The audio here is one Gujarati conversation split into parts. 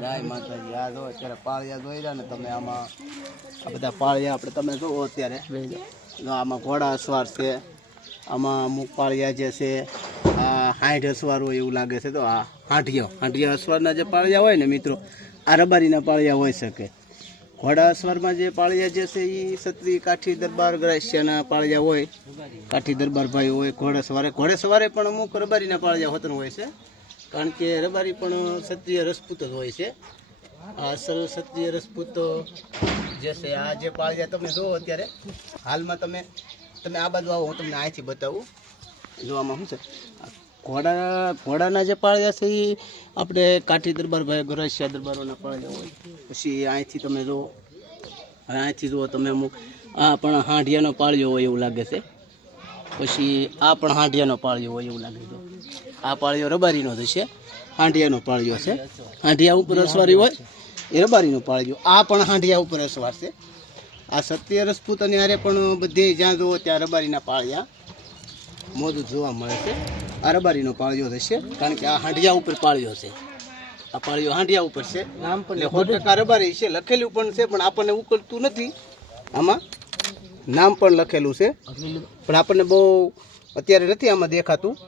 જય માતાજી, આ જો અત્યારે પાળિયા જોઈ રહ્યા ને તમે આમાં, આ બધા પાળિયા આપણે તમે જોવો અત્યારે. આમાં ઘોડા અસવાર છે, આમાં અમુક પાળિયા જે છે, આ હાઠ અસવાર હોય એવું લાગે છે. તો આ હાંઠિયો હાંઠિયા અસવારના જે પાળિયા હોય ને મિત્રો, આ રબારીના પાળિયા હોઈ શકે. ઘોડા અસવારમાં જે પાળિયા જે છે એ સત્રી કાઠી દરબાર ગ્રાસ્યના પાળિયા હોય, કાઠી દરબાર ભાઈ હોય, ઘોડે સવારે ઘોડે સવારે પણ અમુક રબારીના પાળિયા હોતન હોય છે. કારણ કે રબારી પણ ક્ષત્રિય રસપૂત જ હોય છે. અસલ ક્ષત્રિય રસપૂત જે છે, આ જે પાળિયા તમે જુઓ અત્યારે, હાલમાં તમે તમે આ બાજુ આવો, હું તમને અહીંથી બતાવું. જોવામાં શું છે? ઘોડા, ઘોડાના જે પાળિયા છે એ આપણે કાઠી દરબાર ભાઈ, ગોરસિયા દરબારોના પાળિયા હોય. પછી અહીંથી તમે જુઓ અહીંથી જુઓ તમે અમુક, આ પણ હાંઢિયાનો પાળિયો હોય એવું લાગે છે. પછી આ પણ હાંડિયાનો પાળિયો હોય એવું લાગે છે. આ પાળિયો રબારીનો થશે હાંડિયાનો પાળિયો છે. હાંડિયા ઉપર અસવારી હોય એ રબારીનો પાળિયો. આ પણ હાંડિયા ઉપર અસવાર છે. આ સત્ય રસપૂત અને હારે પણ બધે જ્યાં જુઓ ત્યાં રબારીના પાળિયા મોજું જોવા મળે છે. આ રબારીનો પાળિયો થશે કારણ કે આ હાંડિયા ઉપર પાળિયો છે. આ પાળિયો હાંડિયા ઉપર છે. નામ પણ સો ટકા રબારી છે લખેલું પણ છે પણ આપણને ઉકળતું નથી. આમાં નામ પણ લખેલું છે. પણ આપણને બહુ અત્યારે નથી આમાં દેખાતું.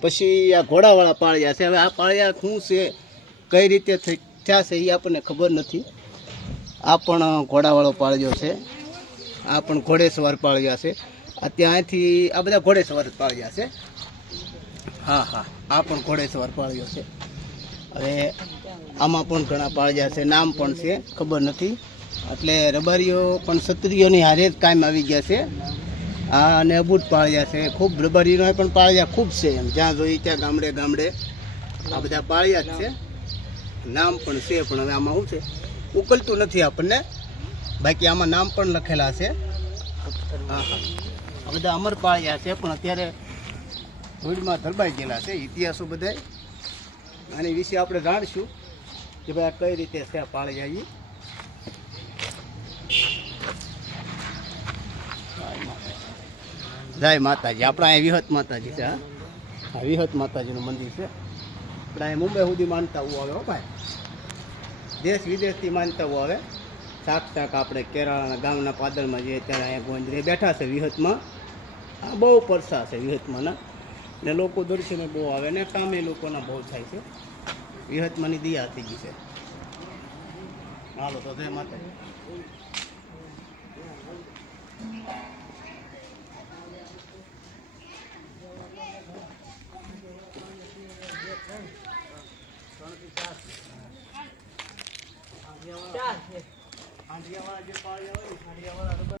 પછી આ ઘોડાવાળા પાળિયા છે. હવે આ પાળિયા શું છે? કઈ રીતે થયા છે એ આપણને ખબર નથી. આ પણ ઘોડાવાળો પાળિયો છે. આ પણ ઘોડેસવાર પાળિયા છે. આ ત્યાંથી આ બધા ઘોડેસવાર પાળિયા છે. હા હા. આ પણ ઘોડેસવાર પાળિયો છે. હવે આમાં પણ ઘણા પાળિયા છે. નામ પણ છે. ખબર નથી. એટલે રબારીઓ પણ ક્ષત્રિયોની હારે જ કાયમ આવી ગયા છે. આ અને અબૂટ પાળિયા છે. ખૂબ રબારીનો પણ પાળિયા, ખૂબ છે એમ. જ્યાં જોઈએ ત્યાં ગામડે ગામડે આ બધા પાળિયા જ છે. નામ પણ છે, પણ હવે આમાં શું છે? ઉકલતું નથી આપણને. બાકી આમાં નામ પણ લખેલા છે. હા હા. બધા અમર પાળિયા છે, પણ અત્યારે ધૂળમાં ધરબાઈ ગયેલા છે, ઇતિહાસો બધા આની વિશે આપણે જાણીશું કે ભાઈ કઈ રીતે છે પાળિયા પાળિયા જય માતાજી. આપણા અહીંયા વિહત માતાજી છે, હા. વિહત માતાજીનું મંદિર છે. આપણે અહીંયા મુંબઈ સુધી માનતા આવે હો ભાઈ. દેશ વિદેશથી માનતા આવે શાક શાક આપણે કેરાળાના ગામના પાદરમાં જઈએ ત્યારે અહીંયા ગોંજરે બેઠા છે વિહતમાં. આ બહુ પરસા છે વિહતમાંના ને. લોકો દર્શને બહુ આવે ને કામે લોકોના બહુ થાય છે. વિહતમાંની દિયા થઈ ગઈ છે. હાલો, તો જય માતાજી. હાંડિયાવાળા